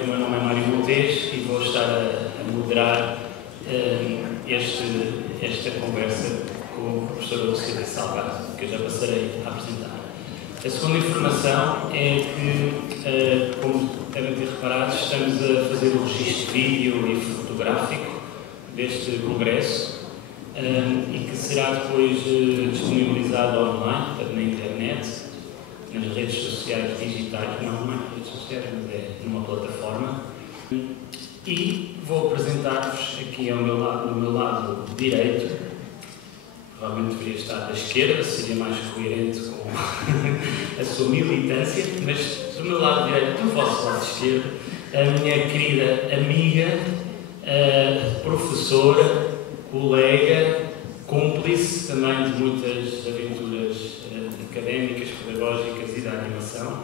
O meu nome é Mário Montes e vou estar a moderar esta conversa com o professor Lucília Salgado, que eu já passarei a apresentar. A segunda informação é que, como devem ter reparado, estamos a fazer o registro vídeo e fotográfico deste congresso e que será depois disponibilizado online, portanto, na internet, nas redes sociais digitais, não é redes sociais, mas é numa plataforma. E vou apresentar-vos aqui no meu lado direito, provavelmente deveria estar da esquerda, seria mais coerente com a sua militância, mas do meu lado direito, do vosso lado esquerdo, a minha querida amiga, professora, colega, cúmplice também de muitas aventuras académicas, pedagógicas e da animação,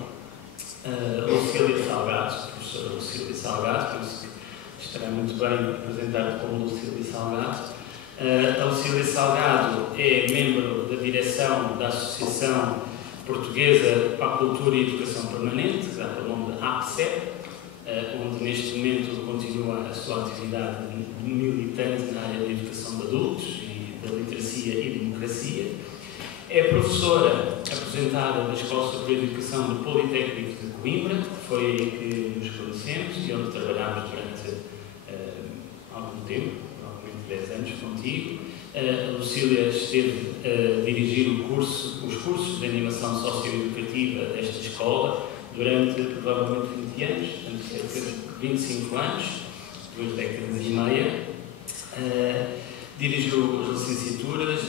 Lucília Salgado, professora Lucília Salgado, penso que estará muito bem apresentado como Lucília Salgado. A Lucília Salgado é membro da direção da Associação Portuguesa para a Cultura e Educação Permanente, que dá pelo nome de APSEP, onde neste momento continua a sua atividade militante na área da educação de adultos e da literacia e democracia. É professora aposentada da Escola Superior de Educação do Politécnico de Coimbra, que foi aí que nos conhecemos e onde trabalhámos durante algum tempo, provavelmente 10 anos contigo. A Lucília esteve a dirigir os cursos de animação socioeducativa desta escola durante provavelmente 20 anos, portanto cerca de 25 anos, 2 décadas e meia. Dirigiu as licenciaturas,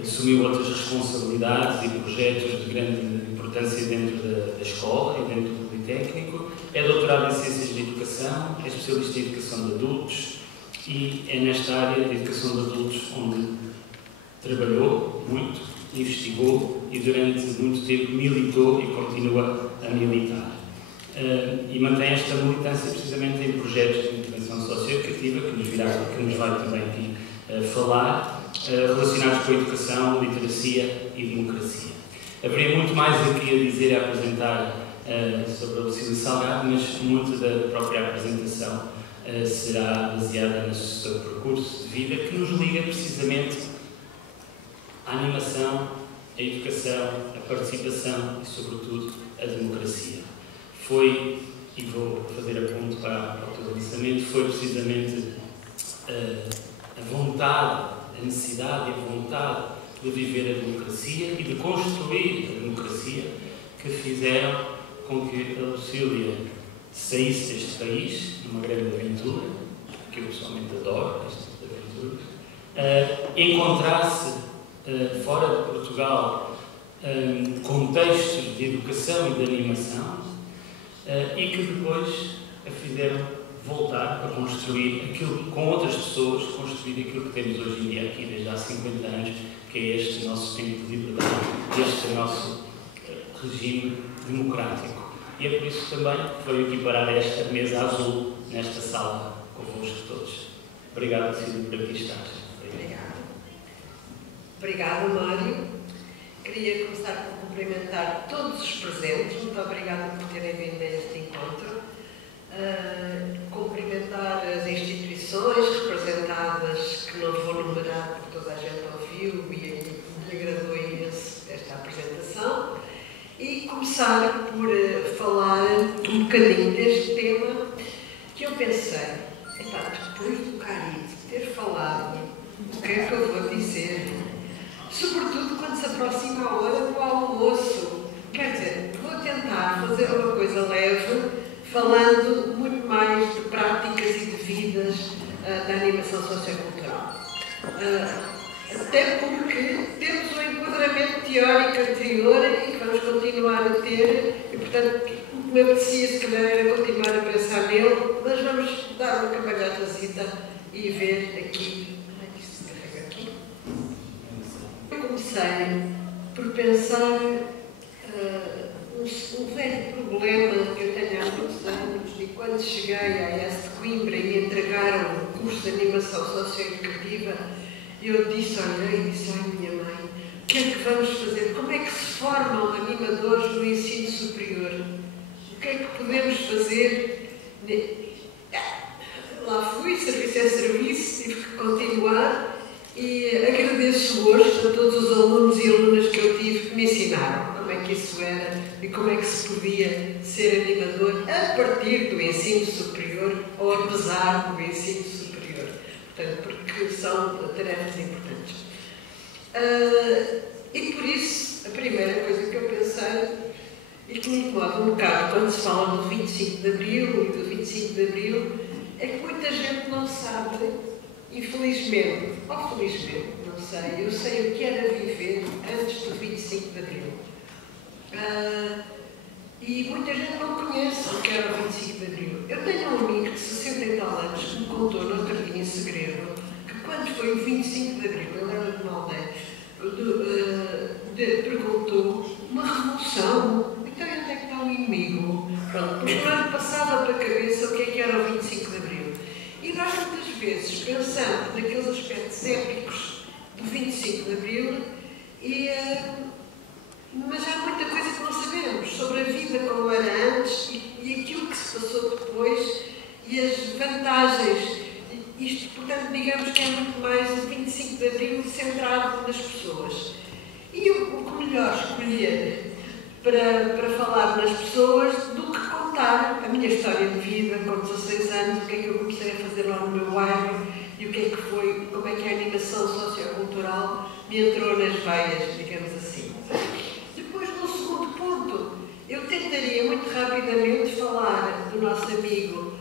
assumiu outras responsabilidades e projetos de grande importância dentro da escola e dentro do Politécnico. É doutorado em Ciências de Educação, é especialista em Educação de Adultos e é nesta área de Educação de Adultos onde trabalhou muito, investigou e durante muito tempo militou e continua a militar. E mantém esta militância precisamente em projetos de intervenção socioeducativa que nos vai também aqui falar, relacionados com a educação, literacia e democracia. Haveria muito mais aqui a dizer e a apresentar sobre a Lucília Salgado, mas muito da própria apresentação será baseada no seu percurso de vida, que nos liga precisamente à animação, à educação, à participação e, sobretudo, à democracia. Foi, e vou fazer aponto para o teu lançamento, foi precisamente a vontade, a necessidade e a vontade de viver a democracia e de construir a democracia que fizeram com que a Lucília saísse deste país, numa grande aventura, que eu pessoalmente adoro, este tipo de aventuras, encontrasse fora de Portugal contextos de educação e de animação e que depois a fizeram voltar a construir aquilo, com outras pessoas, construir aquilo que temos hoje em dia aqui, desde há 50 anos, que é este nosso tempo de liberdade, este nosso regime democrático. E é por isso também que veio aqui parar esta mesa azul, nesta sala, convosco todos. Obrigado, Cílio, por aqui estares. Obrigada, Mário. Queria começar por cumprimentar todos os presentes. Muito obrigada por terem vindo a este encontro. Cumprimentar as instituições representadas, que não vou numerar porque toda a gente ouviu e me agradou imenso esta apresentação. E começar por falar um bocadinho deste tema que eu pensei, depois do Caribe ter falado, o que é que eu vou dizer? Sobretudo quando se aproxima a hora do almoço. Quer dizer, vou tentar fazer uma coisa leve, falando muito mais de práticas e de vidas da animação sociocultural. Até porque temos um enquadramento teórico anterior e que vamos continuar a ter, e portanto, o que me apetecia se calhar era continuar a pensar nele, mas vamos dar uma cambalhotazita e ver aqui. Como é que isto se carrega aqui? Eu comecei por pensar um velho problema que eu tenho há muitos anos, e quando cheguei à ES de Coimbra e entregaram o curso de animação socioeducativa, eu olhei e disse, ai minha mãe, o que é que vamos fazer? Como é que se formam animadores no ensino superior? O que é que podemos fazer? Lá fui, serviço é serviço, tive que continuar e agradeço hoje a todos os alunos e alunas que eu tive que me ensinaram como é que isso era e como é que se podia ser animador a partir do ensino superior ou apesar do ensino superior. Portanto, porque são tarefas importantes. E por isso, a primeira coisa que eu pensei, e que me incomoda um bocado quando se fala do 25 de Abril e do 25 de Abril, é que muita gente não sabe, infelizmente, ou felizmente, não sei, eu sei o que era viver antes do 25 de Abril. E muita gente não conhece o que era o 25 de Abril. Eu tenho um amigo de 60 e tal anos que me contou no outro dia em segredo que quando foi o 25 de Abril, ele era de Maldeiro, perguntou uma revolução. Então onde é que está o inimigo? Pronto, porque não lhe passava pela cabeça o que era o 25 de Abril. E nós muitas vezes pensamos naqueles aspectos épicos do 25 de Abril, mas há muita coisa que não sabemos sobre a vida como era antes e aquilo que se passou depois e as vantagens. Isto, portanto, digamos que é muito mais o 25 de Abril centrado nas pessoas. E o que melhor escolher para falar nas pessoas do que contar a minha história de vida com 16 anos, o que é que eu comecei a fazer lá no meu bairro e o que é que foi, como é que a animação sociocultural me entrou nas veias, digamos assim. Depois, no segundo ponto, eu tentaria muito rapidamente falar do nosso amigo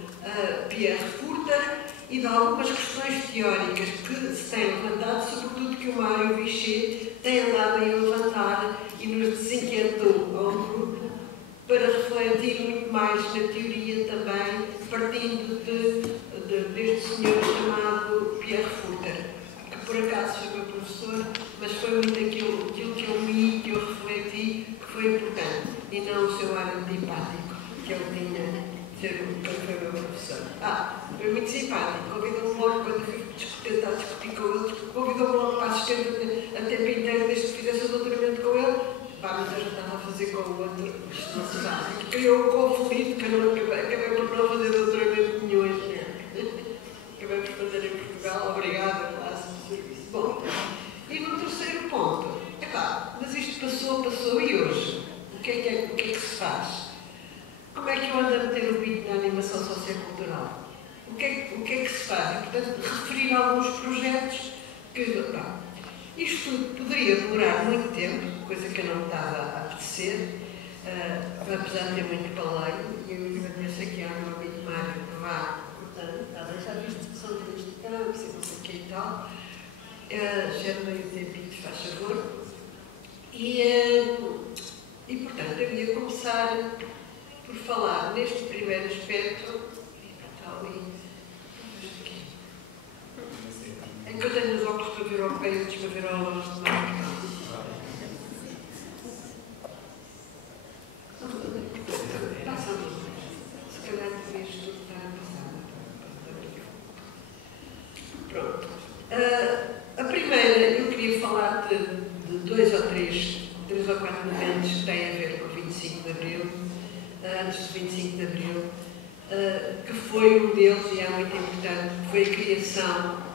Pierre Furter e de algumas questões teóricas que se têm levantado, sobretudo que o Mário Vichet tem andado a levantar e nos desinquietou ao grupo para refletir muito mais na teoria também, partindo deste senhor chamado Pierre Furter, que por acaso foi meu professor, mas foi muito aquilo que eu li, que eu refleti, que foi importante, e não o seu ar antipático que ele tinha. Foi meu professor. Foi muito simpático. Convidou-me logo, quando fui tentar discutir com ele, convidou-me logo para assistente a tempo inteiro, desde que fizesse o doutoramento com ele. Mas eu já estava a fazer com o outro. Isto não se sabe. Criou um conflito que eu não acabei por não fazer doutoramento nenhum este ano. Acabei por fazer em Portugal. Obrigada, classe de serviço. Bom, e no terceiro ponto, mas isto passou e hoje? O que é que se faz? Como é que eu ando a meter o bico na animação sociocultural? O que é que se faz? E, portanto, referir a alguns projetos que... Isto tudo poderia demorar muito tempo, coisa que eu não estava a apetecer, apesar de ter muito paleio, e eu agradeço aqui ao meu amigo Mário que vá, portanto, está a deixar visto que são três de campos e não sei o que e tal. Gera meio tempinho, faz favor. E, portanto, eu ia começar por falar neste primeiro aspecto. Está ali. É que eu tenho os óculos para ver ao pé e outros para ver ao longe de mais. Se calhar devias estar a passar. Pronto. A primeira, eu queria falar de três ou quatro momentos que têm a ver com o 25 de Abril. Antes do 25 de Abril, que foi um deles, e é muito importante, foi a criação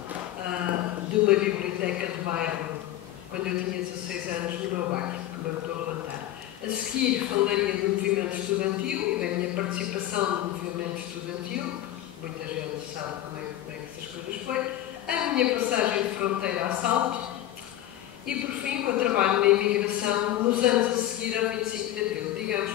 de uma biblioteca de bairro, quando eu tinha 16 anos, no meu bairro, que me estou a levantar. A seguir, falaria do movimento estudantil e da minha participação no movimento estudantil, muita gente sabe como é que essas coisas foi, a minha passagem de fronteira a Salto, e, por fim, o meu trabalho na imigração nos anos a seguir ao 25 de Abril, digamos,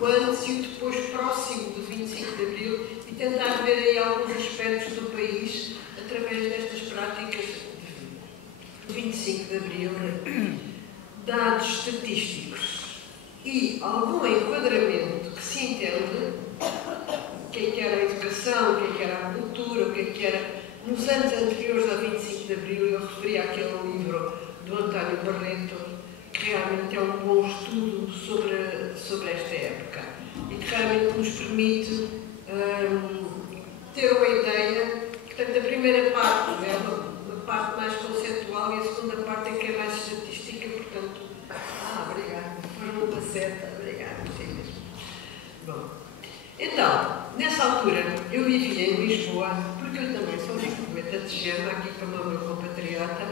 o antes e o depois próximo do 25 de Abril, e tentar ver aí alguns aspectos do país através destas práticas do 25 de Abril, dados estatísticos e algum enquadramento que se entende o que era a educação, o que era a cultura, o que era nos anos anteriores ao 25 de Abril. Eu referi àquele livro do António Barreto, que realmente é um bom estudo sobre esta época e que realmente nos permite ter uma ideia. Portanto, a primeira parte é uma parte mais conceitual e a segunda parte é que é mais estatística, portanto... obrigado. Foram uma seta. Obrigado. Sim mesmo. Bom, altura, eu vivia em Lisboa, porque eu também sou poeta de Gema, aqui como o meu compatriota.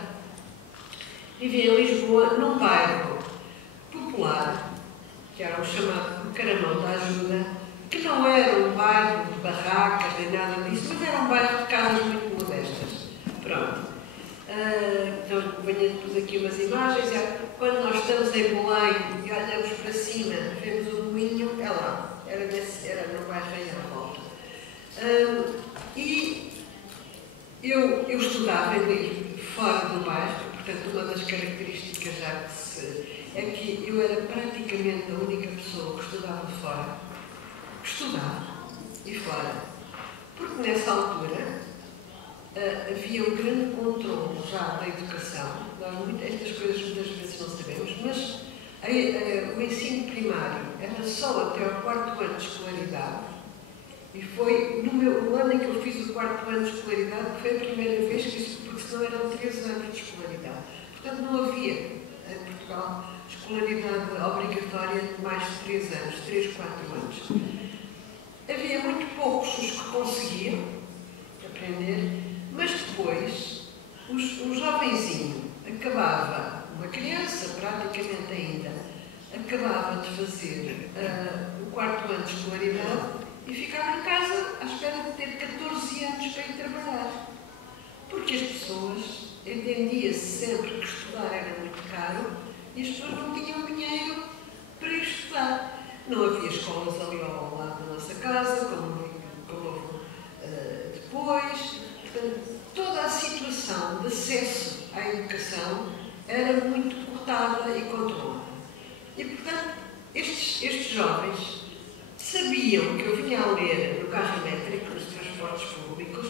Vivia em Lisboa, num bairro popular, que era o chamado Caramão da Ajuda, que não era um bairro de barracas nem nada disso, mas era um bairro de casas muito modestas. Pronto. Então, venho-vos aqui umas imagens. Quando nós estamos em Belém e olhamos para cima, vemos o moinho, é lá. Era no bairro aí à volta. E eu estudava fora do bairro, portanto, uma das características é que eu era praticamente a única pessoa que estudava fora. Estudava e fora. Porque nessa altura havia um grande controle já da educação. Estas coisas muitas vezes não sabemos, mas o ensino primário era só até o 4º ano de escolaridade. E foi no ano em que eu fiz o 4º ano de escolaridade que foi a primeira vez que isso, porque senão eram 3 anos de escolaridade. Portanto, não havia em Portugal escolaridade obrigatória de mais de 3 anos, 3, 4 anos. Havia muito poucos os que conseguiam aprender, mas depois o jovenzinho acabava, uma criança praticamente ainda, acabava de fazer o 4º ano de escolaridade e ficava em casa à espera de ter 14 anos para ir trabalhar. Porque as pessoas, entendia-se sempre que estudar era muito caro e as pessoas não tinham dinheiro para ir estudar. Não havia escolas ali ao lado da nossa casa, como depois. Portanto, toda a situação de acesso à educação era muito cortada e controlada. E, portanto, estes jovens sabiam que eu vinha a ler no carro elétrico, nos transportes públicos,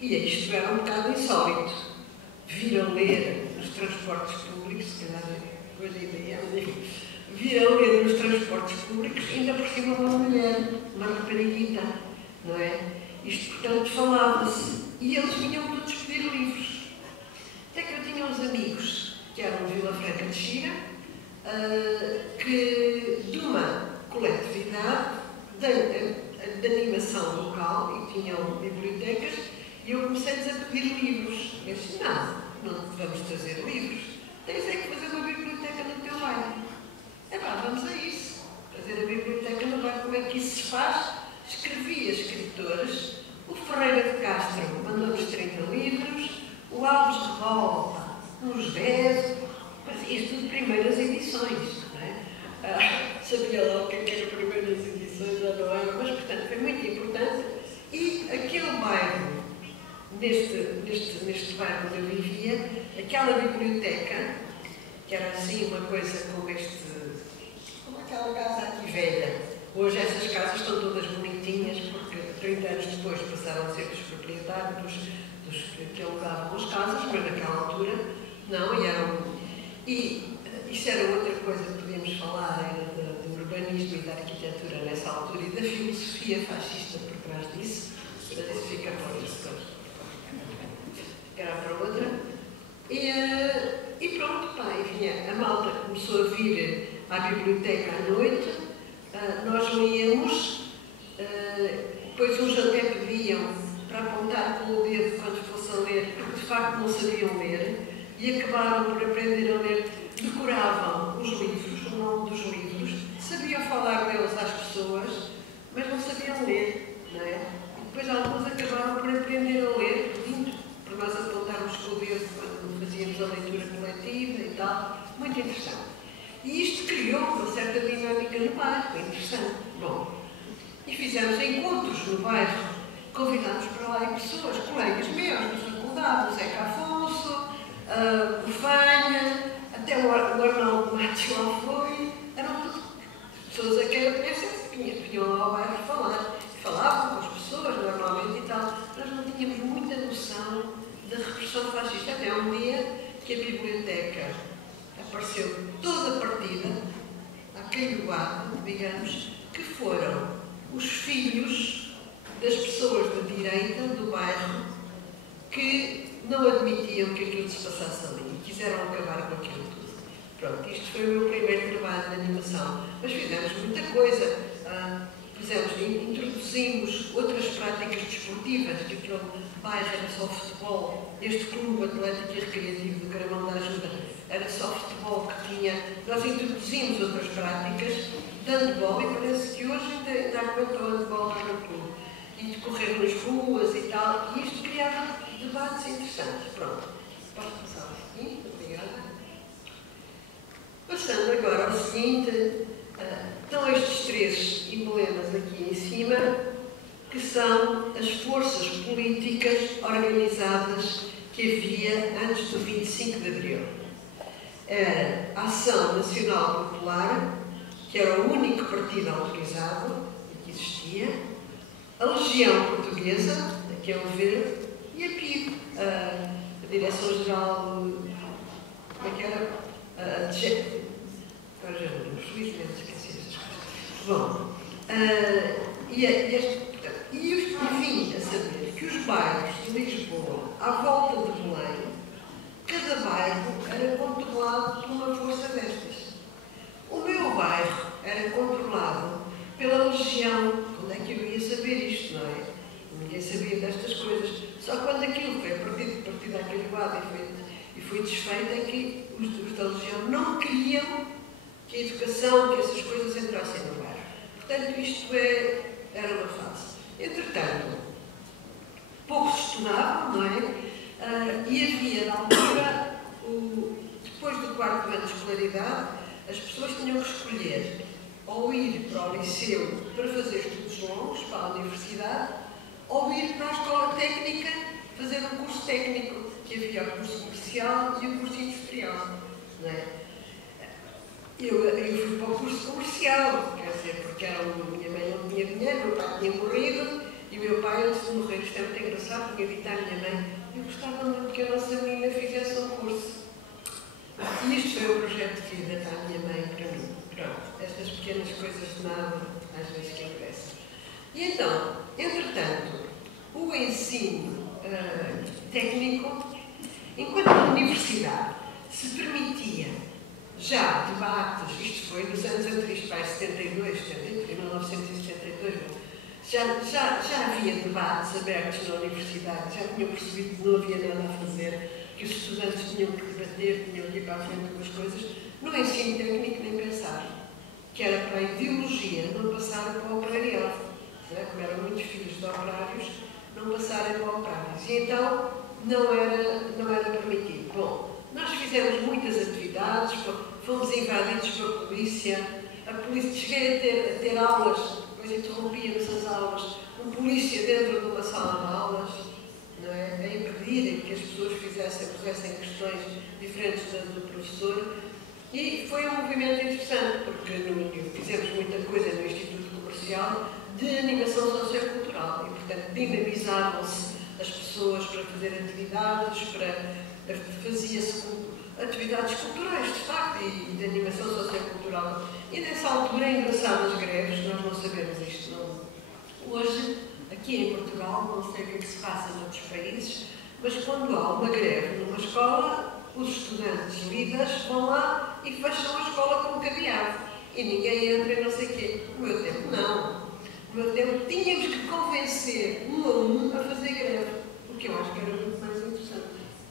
e isto era um bocado insólito. Vir a ler nos transportes públicos, se calhar hoje ainda é, vir a ler nos transportes públicos, ainda por cima uma mulher, uma rapariguita, não é? Isto, portanto, falava-se. E eles vinham todos pedir livros. Até que eu tinha uns amigos, que eram de Vila Franca de Xira, que de uma coletividade de animação local, e tinham bibliotecas, e eu comecei-lhes a pedir livros. Eu disse, não vamos trazer livros. Tens é que fazer uma biblioteca no teu bairro. Vamos a isso. Fazer a biblioteca no bairro. Como é que isso se faz? Escrevia escritores. O Ferreira de Castro mandou-nos 30 livros. O Alves Revolta, uns 10. Mas isto de primeiras edições. Não é? Sabia lá o que eram primeiras edições, já não era. Mas, portanto, foi muito importante. E aquele bairro, neste bairro onde eu vivia, aquela biblioteca, que era assim uma coisa como aquela casa aqui velha. Hoje essas casas estão todas bonitinhas, porque 30 anos depois passaram a ser dos proprietários, dos que alugavam as casas, mas naquela altura não, e isso era outra coisa que podíamos falar, era do urbanismo e da arquitetura nessa altura e da filosofia fascista por trás disso, mas isso fica para outra coisa. Era para outra. E pronto, e vinha, a malta começou a vir à biblioteca à noite, nós líamos, depois uns até pediam para apontar com o dedo quando fosse a ler, porque de facto não sabiam ler, e acabaram por aprender a ler, decoravam os livros, o nome dos livros, sabiam falar deles às pessoas, mas não sabiam ler, não é? E depois alguns acabaram por aprender a ler, pedindo, para nós apontarmos com o dedo quando fazíamos a leitura coletiva e tal, muito interessante. E isto criou uma certa dinâmica no bairro, interessante. Bom, e fizemos encontros no bairro, convidámos para lá pessoas, colegas meus da faculdade, o Zeca Afonso, o Fanha, até o Arnaldo Matos lá foi, eram todas pessoas a quem aparecesse, vinham lá ao bairro falar, falavam com as pessoas normalmente e tal. Nós não tínhamos muita noção da repressão fascista, até um dia que a biblioteca apareceu toda partida, acaioada, digamos, que foram os filhos das pessoas da direita do bairro que não admitiam que aquilo se passasse ali e quiseram acabar com aquilo tudo. Pronto, isto foi o meu primeiro trabalho de animação. Mas fizemos muita coisa. Por introduzimos outras práticas desportivas, que aquele bairro era só futebol, este clube atlético e recreativo do Caramão da Ajuda era só futebol que tinha. Nós introduzimos outras práticas de handball e parece que hoje ainda aguenta o handball lá no clube. E de correr nas ruas e tal, e isto criava debates interessantes. Pronto, posso passar ao seguinte, obrigada. Passando agora ao seguinte, estão estes 3 emblemas aqui em cima, que são as forças políticas organizadas que havia antes do 25 de Abril. A Ação Nacional Popular, que era o único partido autorizado que existia, a Legião Portuguesa, que é o Verde, e a PIB, a Direção-Geral, como é que era? Agora já não, felizmente esqueci estas coisas. Bom, e vim a saber que os bairros de Lisboa, à volta de Belém, cada bairro era controlado por uma força destas. O meu bairro era controlado pela Legião. Onde é que eu ia saber isto, não é? Ninguém sabia destas coisas. Só quando aquilo foi partido àquele lado e foi desfeito é que os da Legião não queriam que a educação, que essas coisas entrassem no bairro. Portanto, isto era uma fase. Entretanto, pouco se estudava, não é? E havia, na altura, depois do 4º ano de escolaridade, as pessoas tinham que escolher ou ir para o liceu para fazer estudos longos, para a universidade, ou ir para a escola técnica fazer um curso técnico, que havia o curso comercial e o curso industrial. Não é? Eu fui para o curso comercial, quer dizer, porque minha mãe não tinha dinheiro, meu pai tinha morrido, e o meu pai, antes de morrer, isto é muito engraçado, tinha dito à minha mãe, eu gostava muito que a nossa menina fizesse um curso. E isto foi o projeto de vida da minha mãe para mim. Pronto, estas pequenas coisas de nada, às vezes que interessam. E então, entretanto, o ensino técnico, enquanto a universidade se permitia já debates, isto foi nos anos anteriores, para 72, 1972, já havia debates abertos na universidade, já tinham percebido que não havia nada a fazer, que os estudantes tinham que debater, tinham que ir para a frente com as coisas. No ensino técnico nem pensar, que era para a ideologia não passar para o operariado, como eram muitos filhos de operários, não passarem para operários. E então não era permitido. Bom, nós fizemos muitas atividades, fomos invadidos pela polícia, cheguei a ter aulas, depois interrompíamos as aulas, polícia dentro de uma sala de aulas, não é? A impedir que as pessoas pusessem questões diferentes do professor. E foi um movimento interessante, porque fizemos muita coisa no Instituto Comercial de animação sociocultural e, portanto, dinamizavam-se as pessoas para fazer atividades, fazia-se atividades culturais, de facto, e de animação sociocultural. E nessa altura, é engraçado as greves, nós não sabemos isto. Não. Hoje, aqui em Portugal, não sei o que se passa noutros países, mas quando há uma greve numa escola, os estudantes líderes vão lá e fecham a escola com cadeado. E ninguém entra e não sei o quê. No meu tempo, não. No meu tempo, tínhamos que convencer um a um a fazer greve, o que eu acho que era muito mais interessante.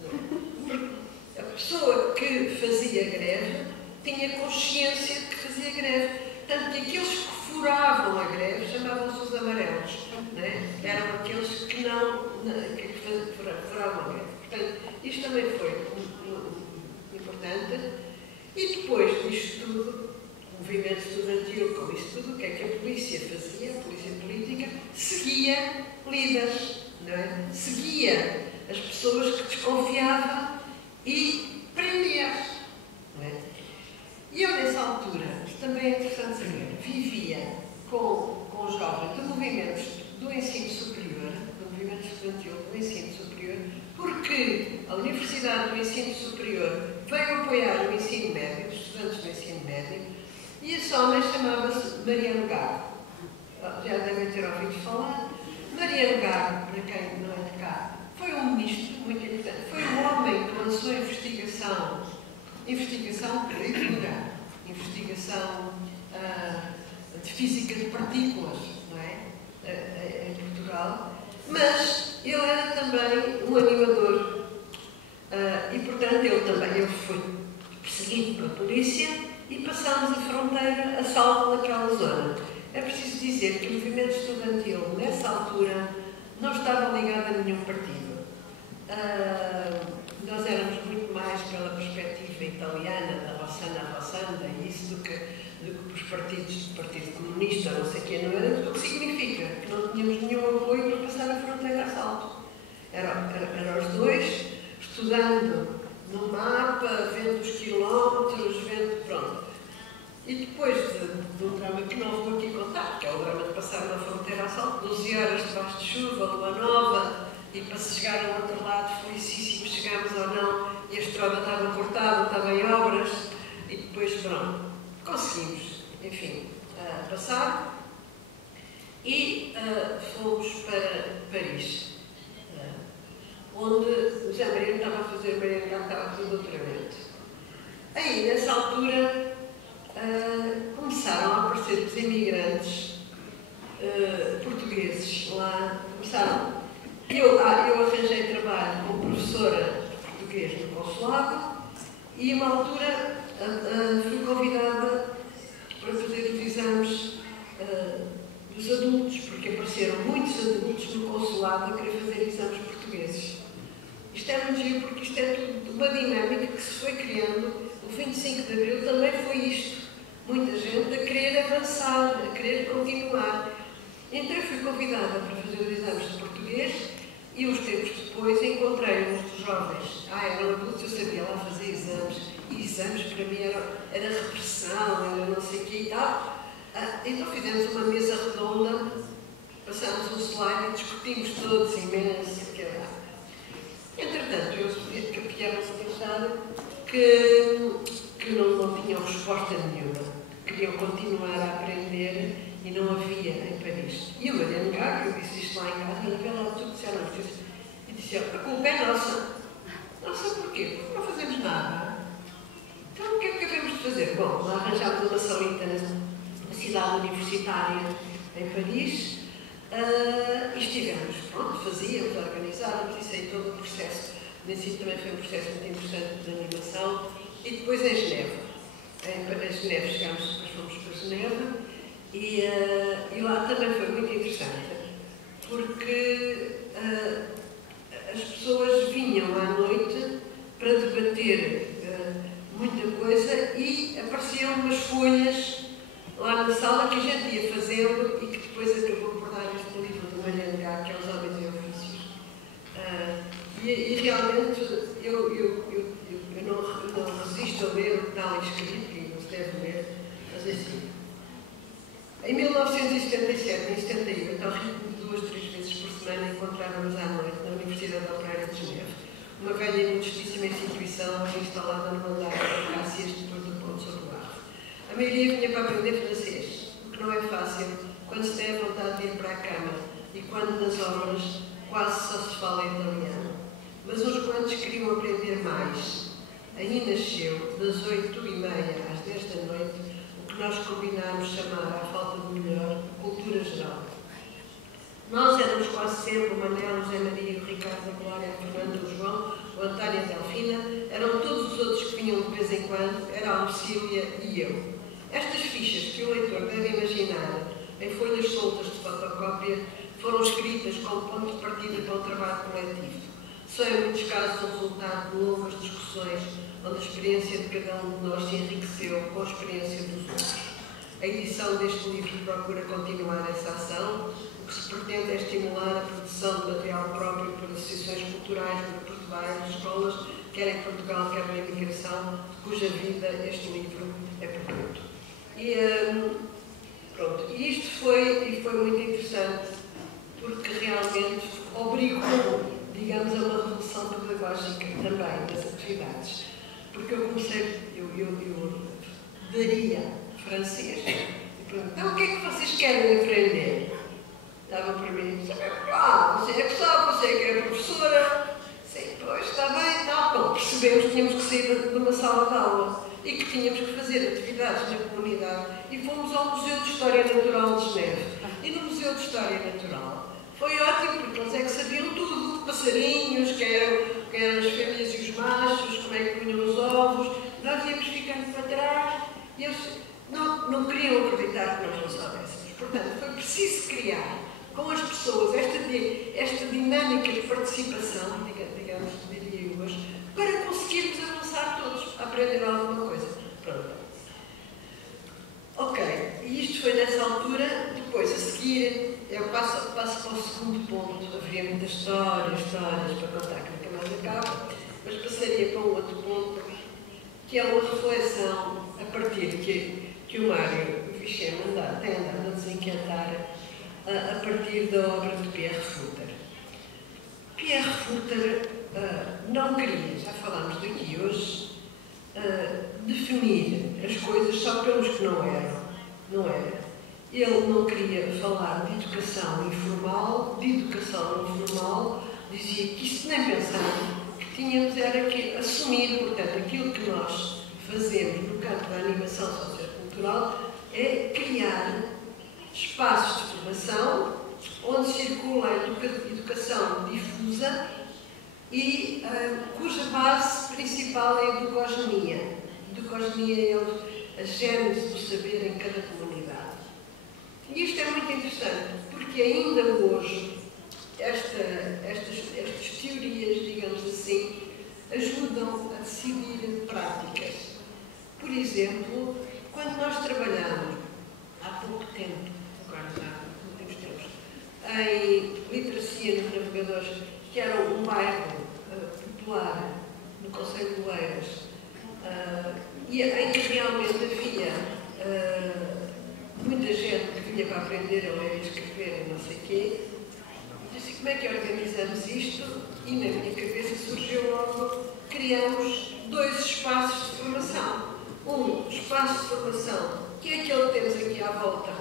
Porque a pessoa que fazia greve tinha consciência de que fazia greve. Tanto que aqueles que furavam a greve chamavam-se os amarelos. Né? Eram aqueles que furavam a greve. Portanto, isto também foi importante. E depois disto tudo, o movimento estudantil com isto tudo, o que é que a polícia fazia? A polícia política seguia líderes, não é? Seguia as pessoas que desconfiavam e prendia-as. E eu, nessa altura, isto também é interessante saber, vivia com os jovens do movimento do ensino superior, do movimento estudantil do ensino superior, porque a Universidade do Ensino Superior veio apoiar o ensino médio, os estudantes do ensino médio, e esse homem chamava-se Mariano Gago. Já devem ter ouvido falar. Mariano Gago, para quem não é de cá, foi um ministro muito importante. Foi um homem que lançou a investigação pura, investigação de física de partículas, local, mas ele era também um animador. E, portanto, ele foi perseguido pela polícia e passámos a fronteira a salvo naquela zona. É preciso dizer que o movimento estudantil, nessa altura, não estava ligado a nenhum partido. Nós éramos muito mais pela perspectiva italiana, da Rossana, isso do que os partidos, do Partido Comunista, não sei o que, não era, o que significa que não tínhamos nenhum apoio para passar a fronteira a salto. Eram os dois, estudando no mapa, vendo os quilómetros, pronto. E depois de um drama que não vou aqui contar, que é o drama de passar uma fronteira a salto, 12 horas debaixo de chuva, lua nova, e para se chegar ao outro lado, felicíssimo, chegámos ou não, e a estrada estava cortada, estava em obras, e depois, pronto, conseguimos, enfim, passar, e fomos para Paris, onde o Zé Mariano estava a fazer, o Mariano já estava a fazer doutoramento. Aí, nessa altura, começaram a aparecer os imigrantes portugueses lá, começaram. Eu arranjei trabalho como professora de português no consulado e, a uma altura, fui convidada para fazer os exames dos adultos, porque apareceram muitos adultos no consulado a querer fazer exames portugueses. Isto é muito giro, porque isto é tudo uma dinâmica que se foi criando. O 25 de Abril também foi isto. Muita gente a querer avançar, a querer continuar. Então eu fui convidada para fazer os exames de português e uns tempos depois encontrei uns dos jovens. Eram adultos, eu sabia lá fazer exames. E exames para mim era repressão, era não sei o que e tal. Então fizemos uma mesa redonda, passámos um slide e discutimos todos imenso. Entretanto, eu capíamos a pensar que não tinham resposta nenhuma. Queriam continuar a aprender e não havia em Paris. E o Mariano Gago, eu disse isto lá em casa, e ela tudo disseram isto. E disse, a culpa é nossa. Nossa, porquê? Porque não fazemos nada. Então, o que é que devemos de fazer? Bom, lá arranjámos uma salita na cidade universitária em Paris e estivemos, pronto, fazíamos, organizávamos, isso aí todo o processo. Nesse também foi um processo muito interessante de animação. E depois em Genebra. Em Genebra chegámos, depois fomos para Genebra e lá também foi muito interessante, porque as pessoas vinham à noite para debater muita coisa e apareciam umas folhas lá na sala que a gente ia fazendo e que depois acabou por dar este livro do Mariano Gago, que é Os Homens e Ofícios. E realmente eu não resisto a ler o que está ali escrito, que não se deve ler, mas assim. Em 1977 e 78, ao ritmo de 2, 3 vezes por semana, encontrávamos à noite na Universidade Operária de Genebra, uma velha e modestíssima instituição instalada no andar de Acácias depois do ponto sobre o Arco. A maioria vinha para aprender francês, o que não é fácil quando se tem a vontade de ir para a cama e quando nas aulas quase só se fala italiano. Mas uns quantos queriam aprender mais. Aí nasceu, das 8h30 às 10 da noite, o que nós combinámos chamar, à falta de melhor, cultura geral. Nós éramos quase sempre o Manel, o José Maria, o Ricardo, a Glória, a Fernanda, o João, o António e a Delfina, eram todos os outros que vinham de vez em quando, era a Lucília e eu. Estas fichas que o leitor deve imaginar em folhas soltas de fotocópia foram escritas como ponto de partida para o trabalho coletivo. São, em muitos casos, o resultado de longas discussões onde a experiência de cada um de nós se enriqueceu com a experiência dos outros. A edição deste livro procura continuar essa ação. O que se pretende é estimular a produção de material próprio por associações culturais, grupos de bairros, escolas, quer em Portugal, quer na imigração, cuja vida este livro é produto. E isto foi muito interessante, porque realmente obrigou, digamos, a uma revolução pedagógica também das atividades. Porque eu comecei, eu daria francês e perguntava, então o que é que vocês querem aprender? Davam para mim, você é pessoa, você é que é professora. Sim, pois, está bem, está bom. Percebemos que tínhamos que sair de uma sala de aula e que tínhamos que fazer atividades na comunidade e fomos ao Museu de História Natural de Genebra. E no Museu de História Natural foi ótimo, porque eles é que sabiam tudo, passarinhos, que eram as fêmeas e os machos, como é que punham os ovos, nós íamos ficando para trás e eles não queriam acreditar que nós não soubéssemos. Portanto, foi preciso criar com as pessoas esta dinâmica de participação, digamos, diria eu hoje, para conseguirmos avançar todos, a aprender alguma coisa. Pronto. Ok, e isto foi nessa altura. Depois, a seguir, eu passo para o segundo ponto. Havia muitas histórias para contar que nunca mais acaba, mas passaria para um outro ponto, que é uma reflexão a partir que o Mário Vichem tem andado a desinquietar a partir da obra de Pierre Fouter. Pierre Fouter não queria, já falámos daqui hoje, definir as coisas só pelos que não eram. Não era. Ele não queria falar de educação informal, de educação informal, dizia que isso nem pensava, que tínhamos era que assumir, portanto, aquilo que nós fazemos no campo da animação sociocultural é criar espaços de formação onde circula a educação difusa e cuja base principal é a edukogenia. Edukogenia é a gênese do saber em cada comunidade. E isto é muito interessante, porque ainda hoje estas teorias, digamos assim, ajudam a decidir práticas. Por exemplo, quando nós trabalhamos, há pouco tempo, agora já nos últimos tempos, em literacia nos navegadores, que era um bairro popular no Conselho de Oeiras, e em que realmente havia muita gente que vinha para aprender a ler e escrever e não sei o quê, e disse: como é que organizamos isto? E na minha cabeça surgiu logo, criamos 2 espaços de formação. Um espaço de formação, que é aquele que temos aqui à volta,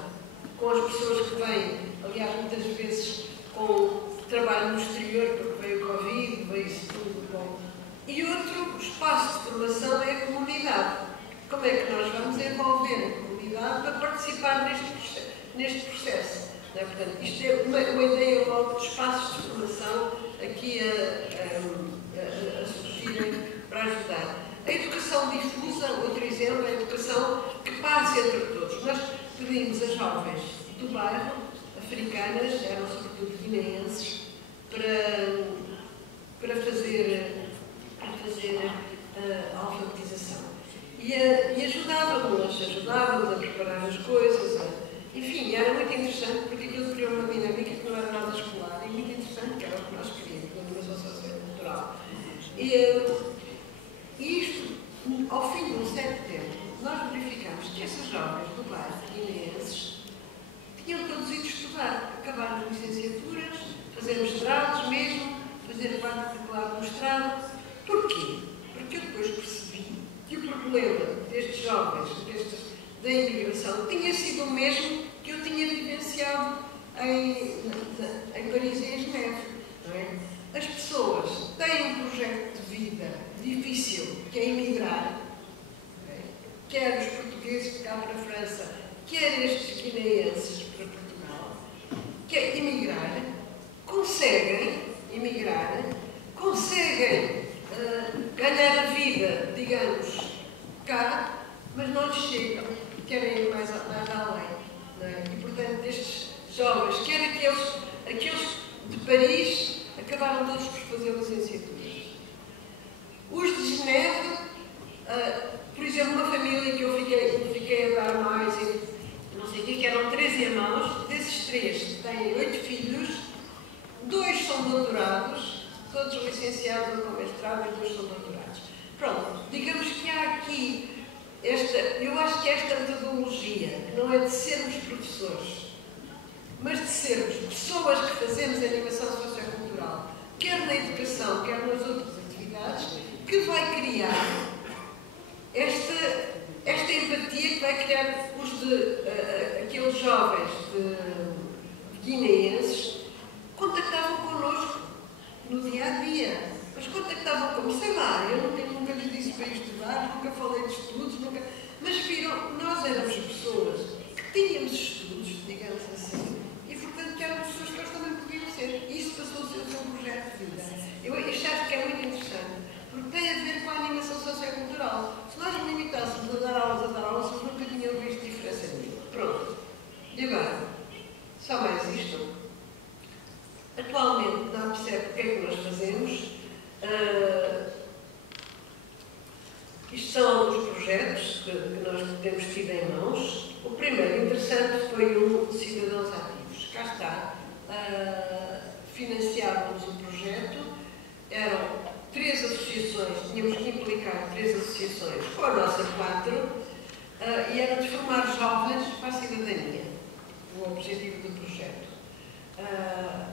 com as pessoas que vêm, aliás, muitas vezes com trabalho no exterior, porque veio o Covid, veio isso tudo bom. E outro espaço de formação é a comunidade. Como é que nós vamos envolver a comunidade para participar neste processo? Não é? Portanto, isto é uma ideia logo de espaços de formação aqui a surgirem para ajudar. A educação difusa, outro exemplo, é a educação que passa entre todos. Nós pedimos a jovens do bairro, africanas, eram sobretudo guineenses, para fazer a alfabetização. E ajudávamos a preparar as coisas. Enfim, era muito interessante, porque aquilo criou uma dinâmica que não era nada escolar e muito interessante, que era o que nós queríamos, a animação sociocultural. E isto, ao fim de um certo tempo, nós verificamos que essas jovens do bairro guineenses tinham todos ido estudar, acabaram licenciaturas, fazer mestrados mesmo, fazer parte titular do mestrado. Porquê? Porque eu depois percebi que o problema destes jovens, da imigração, tinha sido o mesmo que eu tinha vivenciado em Paris e em Geneve. Não é? As pessoas têm um projeto de vida difícil, que é emigrar, não é? Quer os portugueses de cá para a França, quer estes guineenses para Portugal, quer emigrar, conseguem ganhar a vida, digamos, cá, mas não lhes chegam, querem ir mais além. Não é? E, portanto, estes jovens, quer aqueles de Paris, acabaram todos por fazer licenciaturas. Os de Geneve, por exemplo, uma família que eu fiquei a dar mais, não sei o que eram 13 irmãos, desses 3 têm 8 filhos, 2 são doutorados, todos licenciados ou com mestrado, e 2 são doutorados. Pronto, digamos que há aqui eu acho que esta metodologia não é de sermos professores, mas de sermos pessoas que fazemos animação sociocultural, quer na educação, quer nas outras atividades, que vai criar esta empatia, que vai criar aqueles jovens guineenses contactavam connosco no dia-a-dia. Mas contactavam como, sei lá, eu nunca lhes disse para ir estudar, nunca falei de estudos, mas viram, nós éramos pessoas que tínhamos estudos, digamos assim, e portanto que eram pessoas que eles também podiam percebe o que é que nós fazemos. Isto são alguns projetos que nós temos tido em mãos. O primeiro interessante foi o Cidadãos Ativos. Cá está. Financiávamos o projeto. Eram 3 associações, tínhamos que implicar 3 associações, com a nossa 4, e era de formar jovens para a cidadania, o objetivo do projeto.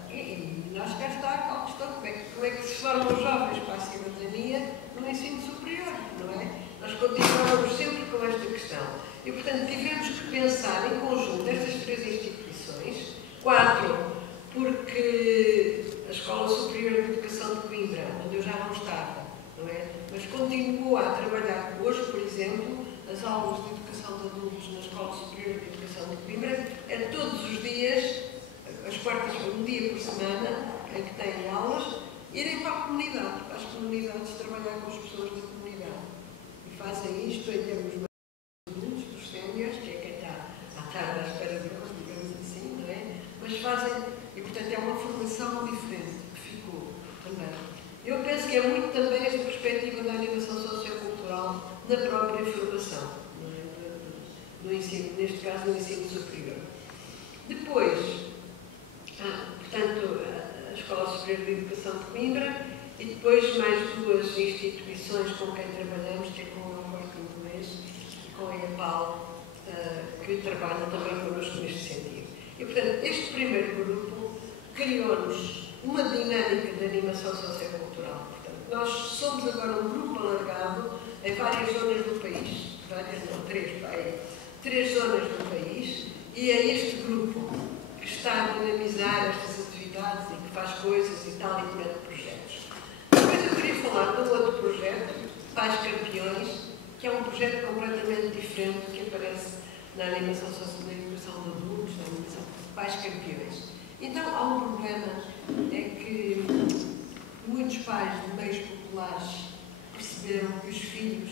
E nós cá está a questão, como é que se formam os jovens para a cidadania no ensino superior, não é? Nós continuamos sempre com esta questão. E, portanto, tivemos que pensar em conjunto estas 3 instituições, 4, porque a Escola Superior de Educação de Coimbra, onde eu já não estava, não é? Mas continuo a trabalhar hoje, por exemplo, as aulas de educação de adultos na Escola Superior de Educação de Coimbra, é todos os dias, as quartas, um dia por semana, em que têm aulas, irem para a comunidade, para as comunidades, trabalhar com as pessoas da comunidade. E fazem isto em termos mais adultos, dos séniores, que é quem está à tarde à espera de nós, digamos assim, não é? Mas fazem, e portanto é uma formação diferente que ficou também. Eu penso que é muito também esta perspectiva da animação sociocultural na própria formação, não é? Do ensino, neste caso no ensino superior. Depois, portanto, a Escola Superior de Educação de Coimbra e depois mais 2 instituições com quem trabalhamos, que é com o Acordo Inglês e com a EPAL, que trabalham também connosco neste sentido. E, portanto, este primeiro grupo criou-nos uma dinâmica de animação sociocultural. Portanto, nós somos agora um grupo alargado em várias zonas do país, três zonas do país, e é este grupo que está a dinamizar estas atividades e que faz coisas e tal, e que mete projetos. Depois eu queria falar de um outro projeto, Pais Campeões, que é um projeto completamente diferente que aparece na animação social da educação de adultos, na animação Pais Campeões. Então, há um problema, é que muitos pais de meios populares perceberam que os filhos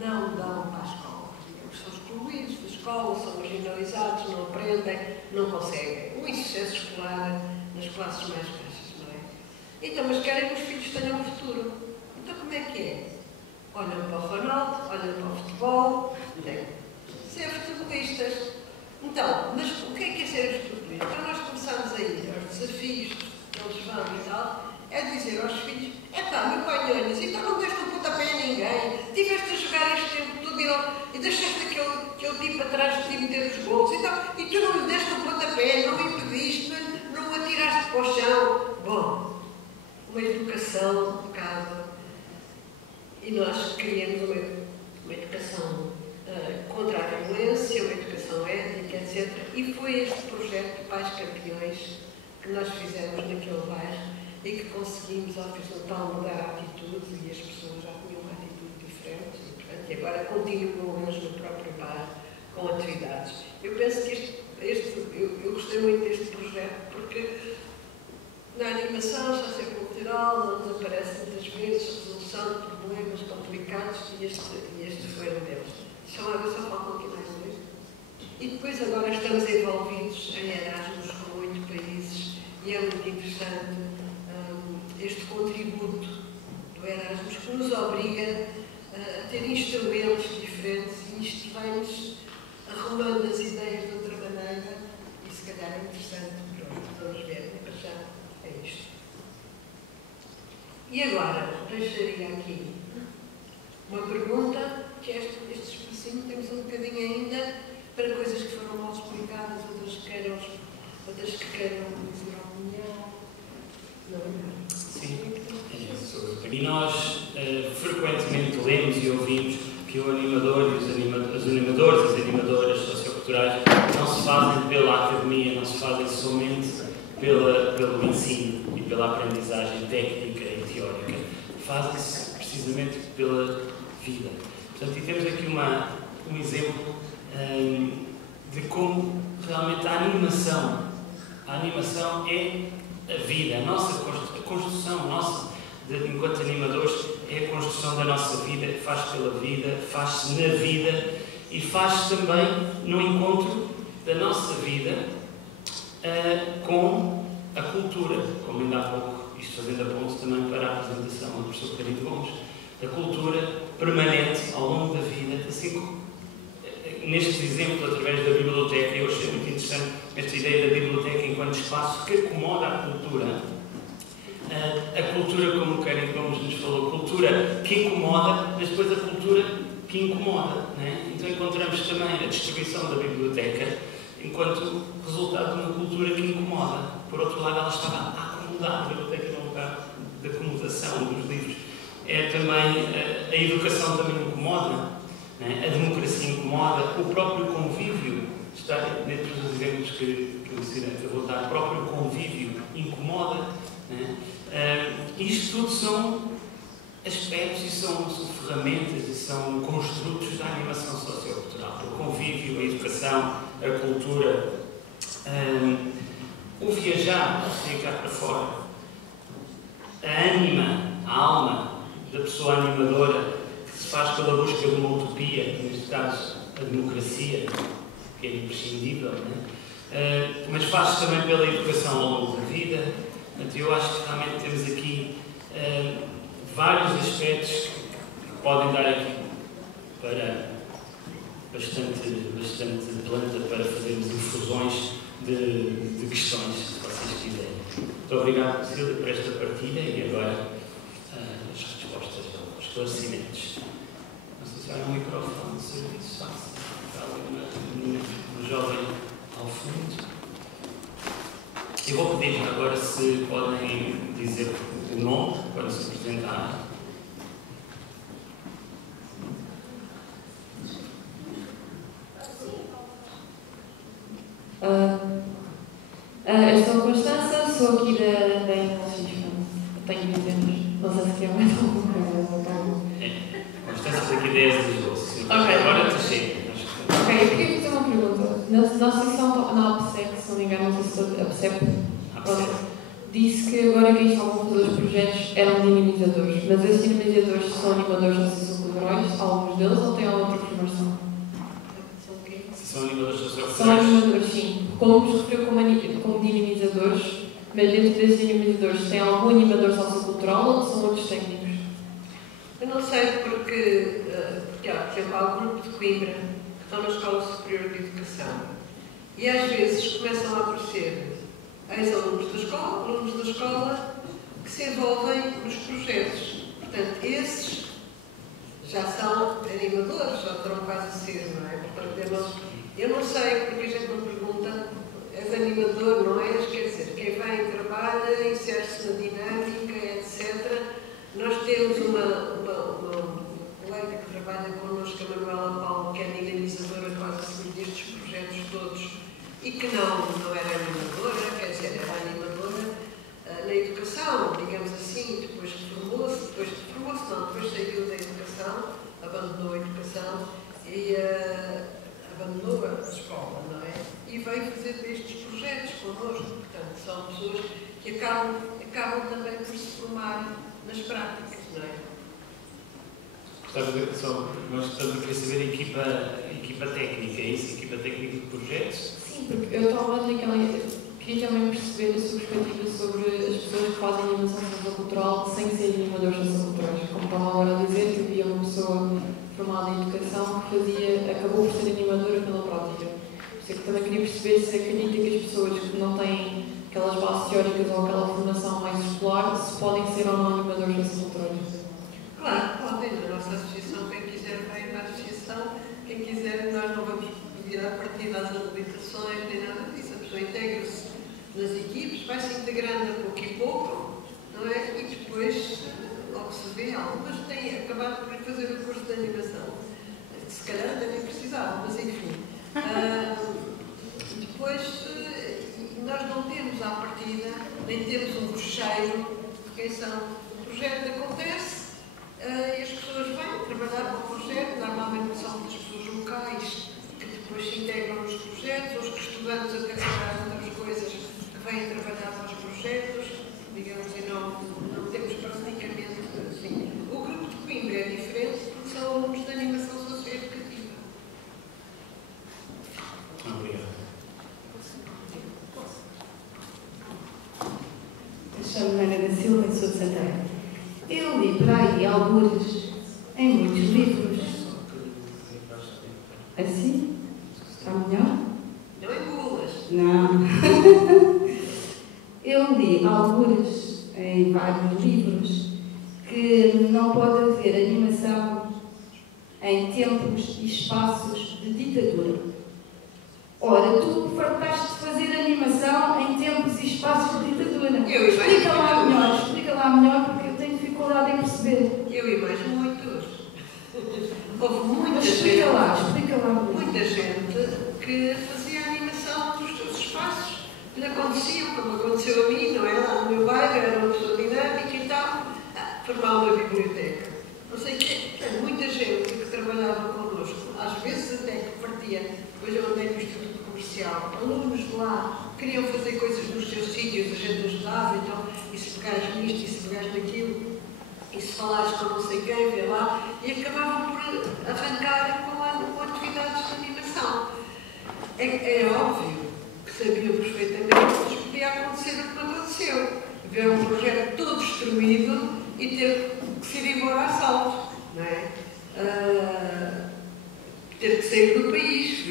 não dão para a escola. Digamos, são excluídos da escola, são marginalizados, não aprendem, não conseguem. Um insucesso escolar nas classes mais baixas, não é? Então, mas querem que os filhos tenham um futuro. Então, como é que é? Olham para o Ronaldo, olham para o futebol, ser futebolistas. Então, mas o que é ser futebolista? Então, nós começamos a ir aos desafios que eles vão e tal, é dizer aos filhos: meu pai olhas, então não deste um pontapé a ninguém, tiveste a jogar este tempo todo e deixaste aquele tipo atrás de ti meter os gols, então, e tu não lhe deste um pontapé, não o impediste, não o atiraste para o chão. Bom, uma educação um bocado. E nós queríamos uma educação contra a violência, uma educação ética, etc. E foi este projeto Pais Campeões que nós fizemos naquele bairro e que conseguimos, ao fim do tal, mudar a atitude, e as pessoas já tinham uma atitude diferente, e, portanto, agora continuam eles no próprio bairro com atividades. Eu penso que eu gostei muito deste projeto porque na animação sociocultural não nos aparece muitas vezes a resolução de problemas complicados, e este foi um deles. Só faltam aqui mais dois. E depois agora estamos envolvidos em Erasmus com 8 países e é muito interessante este contributo do Erasmus que nos obriga a ter instrumentos diferentes, e isto vai-nos arrumando as ideias de outra maneira e se calhar é interessante. Vamos ver, para já é isto. E agora deixaria aqui uma pergunta, que este espacinho temos um bocadinho ainda para coisas que foram mal explicadas, outras que queiram dizer a opinião. Não. Sim, e nós frequentemente lemos e ouvimos que o animador e os animadores e as animadoras socioculturais não se fazem pela academia, não se fazem somente pelo ensino e pela aprendizagem técnica e teórica, fazem-se precisamente pela vida. Portanto, e temos aqui um exemplo de como realmente a animação é a vida, a construção nossa, enquanto animadores, é a construção da nossa vida, faz pela vida, faz-se na vida e faz-se também no encontro da nossa vida com a cultura, como ainda há pouco, isto fazendo a ponte também para a apresentação do professor Carito Gomes, a cultura permanente ao longo da vida, assim como neste exemplo, através da biblioteca, eu achei muito interessante esta ideia da biblioteca enquanto espaço que acomoda a cultura. A cultura, como o Carito Gomes nos falou, cultura que incomoda, mas depois a cultura que incomoda. Né? Então encontramos também a distribuição da biblioteca enquanto resultado de uma cultura que incomoda. Por outro lado, ela estava a acomodar, a biblioteca é um lugar de acomodação dos livros. É também, a educação também incomoda, né? A democracia incomoda, o próprio convívio, está dentro dos exemplos que o Ciro acabou de dar, o próprio convívio incomoda. Né? Isto tudo são aspectos e são ferramentas e são construtos da animação sociocultural. O convívio, a educação, a cultura, o viajar, ir cá para fora, a ânima, a alma da pessoa animadora que se faz pela busca de uma utopia, neste caso a democracia, que é imprescindível, né? Mas faz-se também pela educação ao longo da vida. Portanto, eu acho que realmente temos aqui vários aspectos que podem dar aqui para bastante planta para fazermos infusões de questões, se vocês quiserem. Muito obrigado, Cecília, por esta partilha e agora as respostas aos esclarecimentos. Não sei se há um microfone de serviço. Há uma menina, uma jovem ao fundo. Eu vou pedir agora se podem dizer o nome quando se apresentarem. Eu sou a Constança, sou aqui da Infocismo. Tenho 20 anos, não sei se quer mais alguma coisa. Constança daqui 10 de Lisboa. Ok. Agora te chego. Ok, eu queria fazer uma pergunta. Na sessão, na APSEC, se não me engano, não sei se a APSEC disse que agora que estavam a fazer os projetos eram dinamizadores, mas esses dinamizadores são animadores socioculturais, alguns deles, ou têm outra formação? São animadores socioculturais? São animadores, sim. Como nos referiu como dinamizadores, mas dentro desses dinamizadores tem algum animador sociocultural ou são outros técnicos? Eu não sei porque há, por exemplo, há um grupo de Coimbra que estão na Escola Superior de Educação e às vezes começam a aparecer ex-alunos da escola que se envolvem nos projetos. Portanto, esses já são animadores, já terão quase a ser, não é? Portanto, eu não sei, porque a gente me pergunta, és animador, não és? Quer dizer, quem vem, trabalha, insere-se na dinâmica, etc. Nós temos uma colega que trabalha connosco, a Manuela Paulo, que é dinamizadora quase assim destes projetos todos, e que não era animadora, quer dizer, era animadora na educação, digamos assim, depois formou-se, depois saiu da educação, abandonou a educação e abandonou a escola, não é? E veio fazer estes projetos connosco, portanto, são pessoas que acabam também por se formar nas práticas, não é? Nós estamos a querer saber a equipa técnica, é isso? A equipa técnica de projetos? Sim, porque eu estava naquela. Queria também perceber a sua perspectiva sobre as pessoas que fazem animação sociocultural sem serem animadores socioculturais. Como estava agora a dizer, que havia uma pessoa formada em educação que acabou por ser animadora pela prática. Por isso é que também queria perceber se acredita que as pessoas que não têm aquelas bases teóricas ou aquela formação mais escolar se podem ser ou não animadores socioculturais. Claro, podem. Na nossa associação, quem quiser vem na associação, quem quiser, nós não vamos pedir a partir das habilitações nem nada disso. A pessoa integra-se nas equipes, vai-se integrando a pouco e pouco, não é? E depois, logo se vê, algumas têm acabado por fazer o curso de animação. Se calhar devem precisar, mas enfim. Depois, nós não temos à partida, nem temos um fecheiro de quem são. O projeto acontece e as pessoas vêm trabalhar para o projeto, normalmente são das pessoas locais que depois se integram nos projetos, ou os que estudamos até trabalhar outras coisas que vêm trabalhar para os projetos, digamos, e não temos praticamente assim. O grupo de Coimbra é diferente porque são alunos de animação socioeducativa. Obrigado. Ana da Silva, sou de Santarém. Eu li por aí alguns, em muitos livros. Assim? Está melhor? Não engulas. Não. Eu li alguns em vários livros que não pode haver animação em tempos e espaços de ditadura. Ora, tu fartaste de fazer animação em tempos e espaços de ditadura. Explica lá melhor, porque eu tenho dificuldade em perceber. Eu e mais muitos. Houve muita explica lá. Muita gente que fazia animação nos seus espaços, que lhe aconteciam, como aconteceu a mim, não é? Lá no meu bairro, era uma pessoa dinâmica e tal, formar uma biblioteca. Não sei o quê. Muita gente que trabalhava connosco, às vezes até que partia, depois eu andei no Instituto Comercial, alunos de lá queriam fazer coisas nos seus sítios, a gente ajudava, então, e se pegares nisto, e se pegares naquilo, e se falares com não sei quem, vê lá, e acabavam por arrancar com atividades de animação. É óbvio que sabiam perfeitamente que podia acontecer o que não aconteceu. Ver um projeto todo destruído e ter que se ir embora a salto, não é? Ter que sair do país,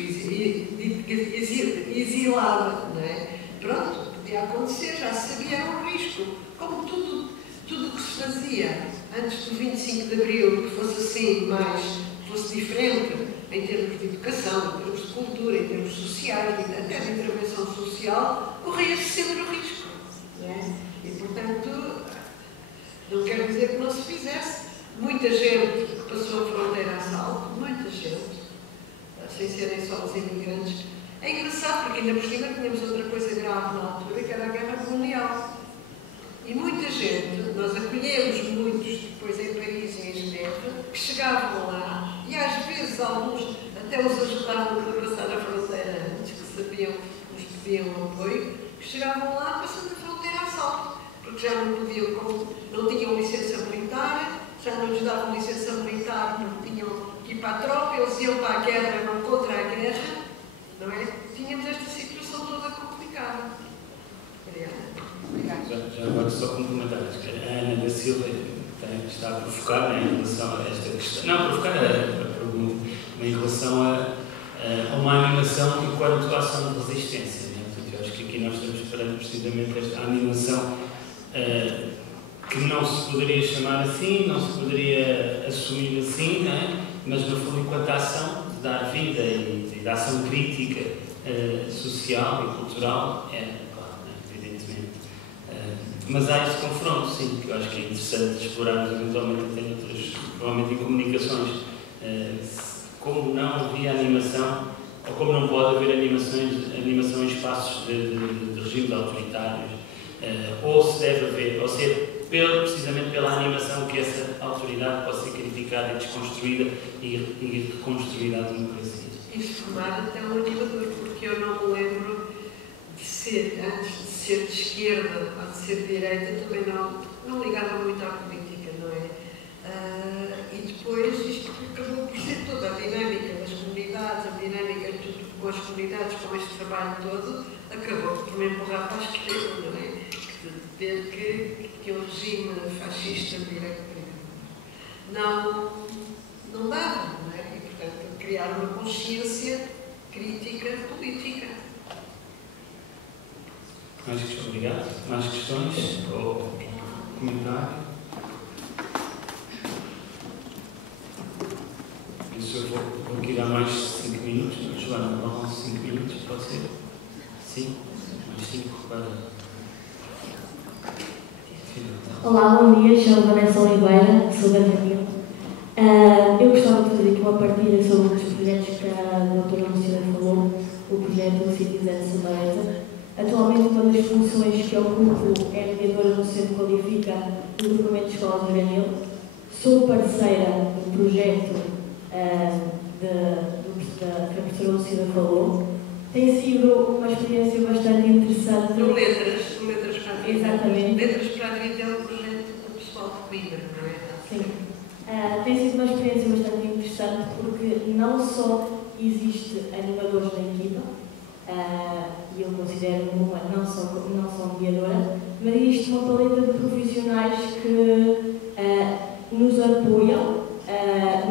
exilada, não é? Pronto, podia acontecer, já se sabia, era um risco. Como tudo o que se fazia antes do 25 de Abril, que fosse assim, fosse diferente, em termos de educação, em termos de cultura, em termos sociais, até de intervenção social, corria-se sempre o risco, não é? E, portanto, não quero dizer que não se fizesse. Muita gente que passou a fronteira a salto, muita gente, sem serem só os imigrantes. É engraçado, porque ainda por cima tínhamos outra coisa grave na altura, que era a guerra colonial. E muita gente, nós acolhemos muitos depois em Paris e em Genebra, que chegavam lá, e às vezes alguns até os ajudavam a passar a fronteira antes, que sabiam que nos pediam apoio, que chegavam lá passando a fronteira a salto, porque já não podiam, não tinham licença militar, já não lhes davam licença militar, porque tinham que ir para a tropa, eles iam para a guerra, não contra a guerra, não é? Tínhamos esta situação toda complicada. Já agora só complementar, acho que a Ana da Silva está a provocar em relação a esta questão, não, provocar a pergunta, em relação a uma animação enquanto ação de resistência. Né? Portanto, eu acho que aqui nós estamos perante precisamente esta animação que não se poderia chamar assim, não se poderia assumir assim, né? Mas no fundo, enquanto ação de dar vida e de ação crítica social e cultural, mas há esse confronto, sim, que eu acho que é interessante explorarmos eventualmente em outras, provavelmente em comunicações, como não havia animação, ou como não pode haver animação em espaços de regimes autoritários, ou se deve haver, ou se é precisamente pela animação que essa autoridade pode ser criticada e desconstruída e reconstruída a democracia. Isso formar até um animador, porque eu não me lembro de ser, antes de ser de esquerda ou de ser de direita, também não ligava muito à política, não é? E depois isto acabou por ser toda a dinâmica das comunidades, a dinâmica de tudo com as comunidades, com este trabalho todo, acabou por me empurrar para a esquerda, não é? De ter que um regime fascista de direita não dava, não é? E, portanto, criar uma consciência crítica política. Mais questões? Obrigado. Mais questões? Ou comentário? Isso eu vou aqui dar mais 5 minutos. Joana, vão 5 minutos, pode ser? Sim? Mais 5 para... Olá, bom dia. Chamo Vanessa Oliveira, sou da Camilo. Eu gostava de fazer aqui uma partilha sobre os projetos que a doutora Luciana falou, o projeto Citizen Sudeste. Atualmente, uma das funções que ocupo é mediadora no Centro Qualifica do Grupamento de Escolas Juvenil. Sou parceira do projeto que a professora Luciana falou. Tem sido uma experiência bastante interessante. No Letras para a Vida. Exatamente. Letras para a Vida é um projeto do pessoal de Coimbra, não é? Sim. Tem sido uma experiência bastante interessante porque não só existe animadores na equipa, e eu considero-me não só mediadora, mas existe uma paleta de profissionais que nos apoiam,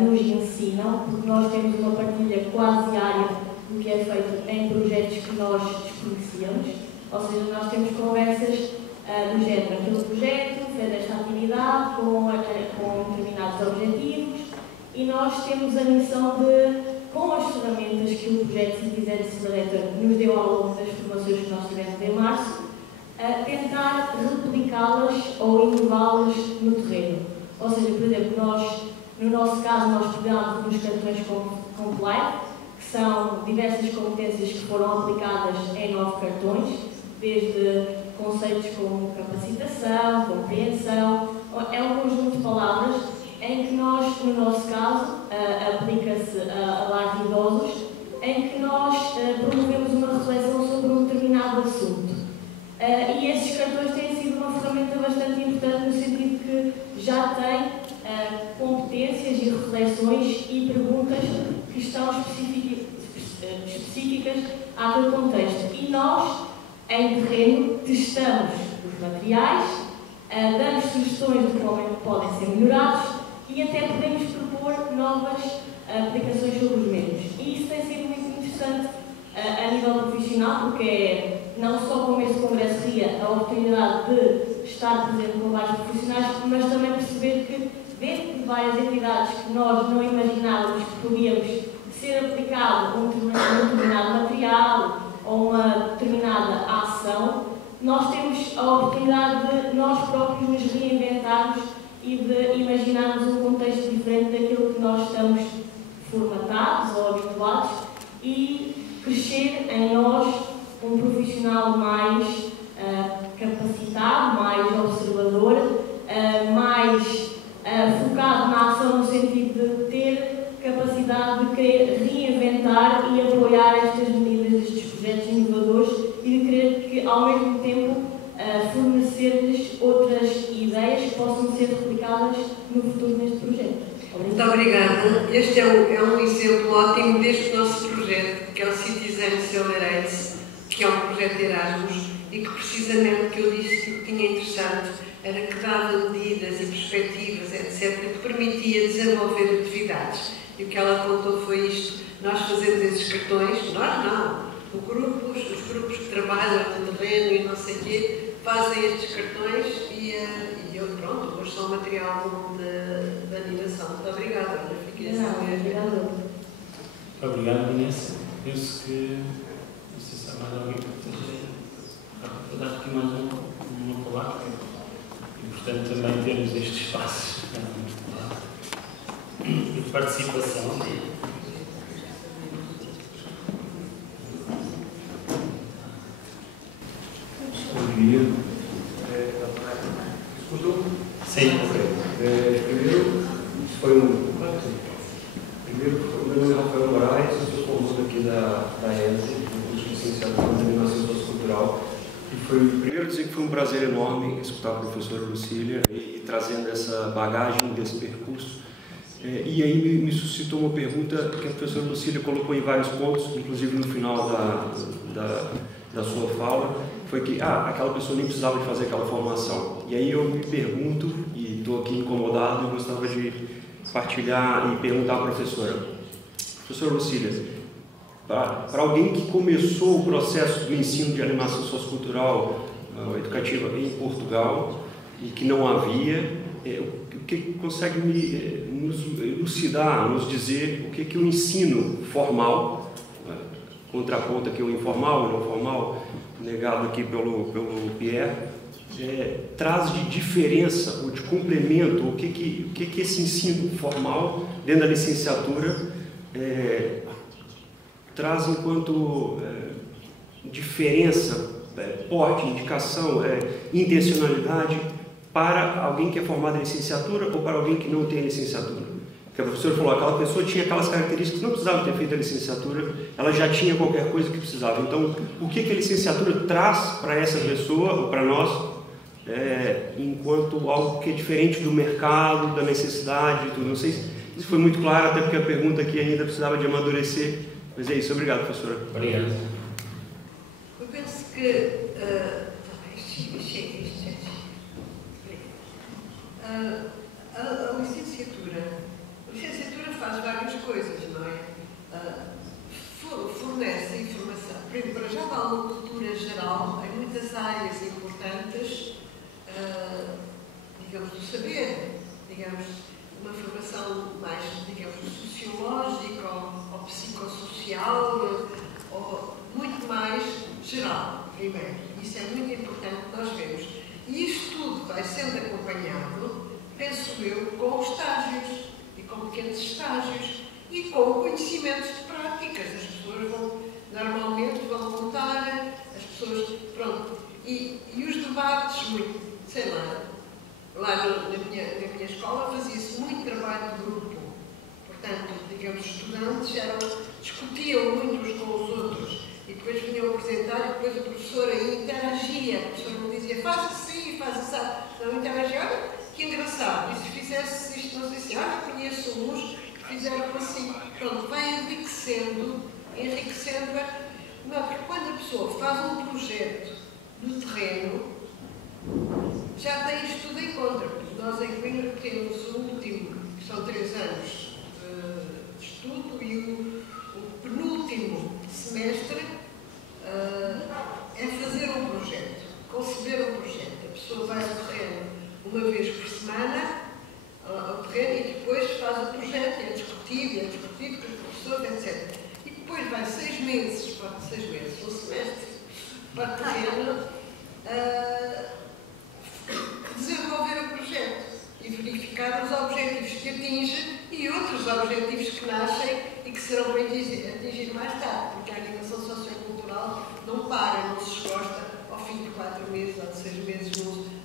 nos ensinam, porque nós temos uma partilha quase diária do que é feito em projetos que nós desconhecíamos, ou seja, nós temos conversas do género, aquele projeto fez esta atividade com determinados objetivos e nós temos a missão de, com as ferramentas que o projeto Citizen Accelerator nos deu ao longo das formações que nós tivemos em março, tentar replicá-las ou inová-las no terreno. Ou seja, por exemplo, no nosso caso, nós pegamos nos cartões Complete, que são diversas competências que foram aplicadas em 9 cartões, desde conceitos como capacitação, compreensão, é um conjunto de palavras em que nós, no nosso caso, aplica-se a lares de idosos, em que nós promovemos uma reflexão sobre um determinado assunto. E esses cartões têm sido uma ferramenta bastante importante no sentido que já tem competências e reflexões e perguntas que estão específicas àquele contexto. E nós, em terreno, testamos os materiais, damos sugestões de como podem ser melhorados e até podemos propor novas aplicações sobre os mesmos. E isso tem sido muito interessante a nível profissional, porque é não só como este congresso ria a oportunidade de estar presente com vários profissionais, mas também perceber que dentro de várias entidades que nós não imaginávamos que podíamos ser aplicado um determinado material ou uma determinada ação, nós temos a oportunidade de nós próprios nos reinventarmos e de imaginarmos um contexto diferente daquilo que nós estamos formatados ou habituados e crescer em nós um profissional mais capacitado, mais observador, mais focado na ação no sentido de ter capacidade de querer reinventar e apoiar estas medidas, estes projetos inovadores e de querer que, ao mesmo tempo, fornecer-lhes outras ideias que possam ser replicadas no futuro neste projeto. Muito obrigada. Este é um exemplo ótimo deste nosso projeto, que é o Citizen Accelerator, que é um projeto de Erasmus e que precisamente que eu disse que o que tinha interessante era que dava medidas e perspectivas, etc., que permitia desenvolver atividades. E o que ela contou foi isto: nós fazemos esses cartões, nós não, os grupos que trabalham no terreno e não sei o quê, fazem estes cartões e eu, pronto, hoje são material de animação. Muito obrigada. Fiquei Obrigada. Obrigado, Inês. Penso que, não sei se há mais alguém que esteja a dar aqui mais uma palavra e, portanto, também temos estes espaços de participação. Escutou? Sim, ok. Meu nome é Rafael Moraes, eu sou comando aqui da ESE, do curso de licenciatura em Animação Sociocultural. E primeiro dizer que foi um prazer enorme escutar a professora Lucília e trazendo essa bagagem desse percurso. E aí me suscitou uma pergunta que a professora Lucília colocou em vários pontos, inclusive no final da sua fala, foi que aquela pessoa nem precisava de fazer aquela formação. E aí eu me pergunto, e estou aqui incomodado, eu gostava de partilhar e perguntar à professora Lucília, para alguém que começou o processo do ensino de animação sociocultural educativa em Portugal e que não havia, o que consegue nos elucidar, nos dizer o que o ensino formal, contraponto aqui o informal, o não formal, negado aqui pelo Pierre, traz de diferença ou de complemento, o que esse ensino formal dentro da licenciatura traz enquanto diferença, porte, indicação, intencionalidade para alguém que é formado em licenciatura ou para alguém que não tem licenciatura. Porque a professora falou, aquela pessoa tinha aquelas características, não precisava ter feito a licenciatura, ela já tinha qualquer coisa que precisava. Então, o que a licenciatura traz para essa pessoa ou para nós, enquanto algo que é diferente do mercado, da necessidade e tudo. Não sei se isso foi muito claro, até porque a pergunta aqui ainda precisava de amadurecer. Mas é isso, obrigado, professora. Obrigado. Eu penso que isto é A licenciatura faz várias coisas, não é? Fornece informação. Para já dá uma cultura geral em muitas áreas importantes, digamos, do saber, digamos, uma formação mais, digamos, sociológica ou psicossocial, ou muito mais geral, primeiro. Isso é muito importante que nós vemos. E isto tudo vai sendo acompanhado, penso eu, com estágios, e com pequenos estágios, e com conhecimentos de práticas. As pessoas normalmente vão contar, as pessoas, pronto. E os debates, muito, sei lá na minha escola fazia-se muito trabalho de grupo. Portanto, digamos, os estudantes discutiam muito uns com os outros. E depois vinham apresentar e depois a professora interagia. A professora não dizia, faz assim, faz assim. Não interagia, olha, que engraçado. E se fizesse isto, não sei se, conheço uns que fizeram assim. Pronto, vai enriquecendo. Não, porque quando a pessoa faz um projeto no terreno, já tem isto tudo em conta. Porque nós em Coimbra temos o último, que são 3 anos de estudo, e o penúltimo semestre é fazer um projeto, conceber um projeto. A pessoa vai ao terreno uma vez por semana ao terreno e depois faz o projeto, é discutido com os professores, etc. E depois vai 6 meses, um semestre, para o terreno desenvolver o projeto e verificar os objetivos que atinge e outros objetivos que nascem e que serão para atingir mais tarde, porque a animação sociocultural não para, não se esgosta ao fim de 4 meses ou de 6 meses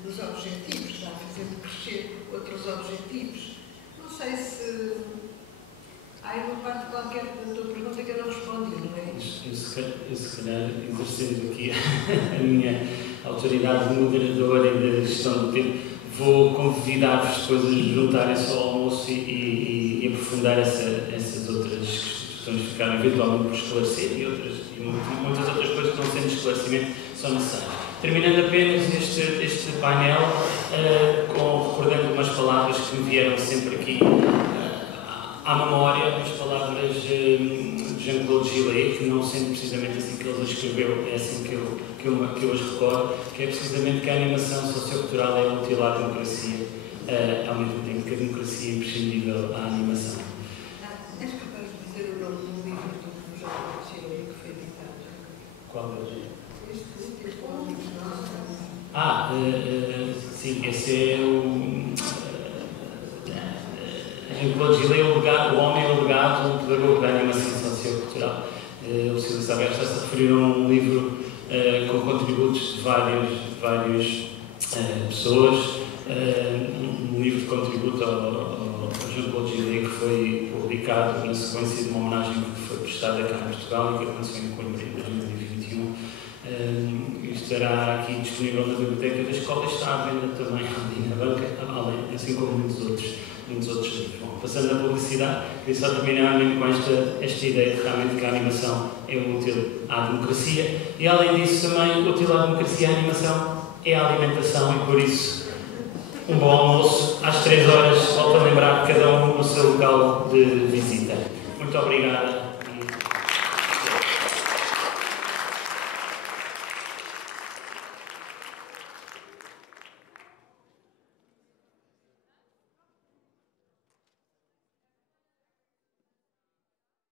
nos objetivos, está fazendo crescer outros objetivos. Não sei se há uma parte qualquer da tua pergunta que eu não respondi, não é? Eu se calhar, exercendo aqui a minha autoridade moderadora e da gestão do tempo, vou convidar-vos depois a juntarem-se ao almoço e aprofundar essas outras questões que ficaram eventualmente por esclarecer e muitas outras coisas que não sendo esclarecimento são necessárias. Terminando apenas este painel, recordando umas palavras que me vieram sempre aqui à memória, umas palavras de Jean-Claude Gillet, que não sendo precisamente assim que ele escreveu, é assim que eu as recordo, que é precisamente que a animação sociocultural é útil à democracia, ao mesmo tempo que a democracia é imprescindível à animação. És capaz de dizer o nome do livro do Jean-Claude Gillet que foi editado? Qual é? Este sim, esse é o Jean-Claude Gillet, o homem é o legado, o pedagogo da animação sociocultural. O Silvio Saber está-se a referir a um livro com contributos de várias pessoas, um livro de contributo ao Jean-Claude Gillet, que foi publicado na sequência de uma homenagem que foi prestada cá em Portugal e que aconteceu em Coimbra em 2021. Estará aqui disponível na biblioteca da escola e está à venda também ali na banca, assim como muitos outros livros. Bom, passando a publicidade, queria só terminar mesmo com esta ideia de realmente que a animação é útil à democracia e, além disso, também útil à democracia a animação é a alimentação e, por isso, um bom almoço às 3 horas, volto a lembrar cada um no seu local de visita. Muito obrigada.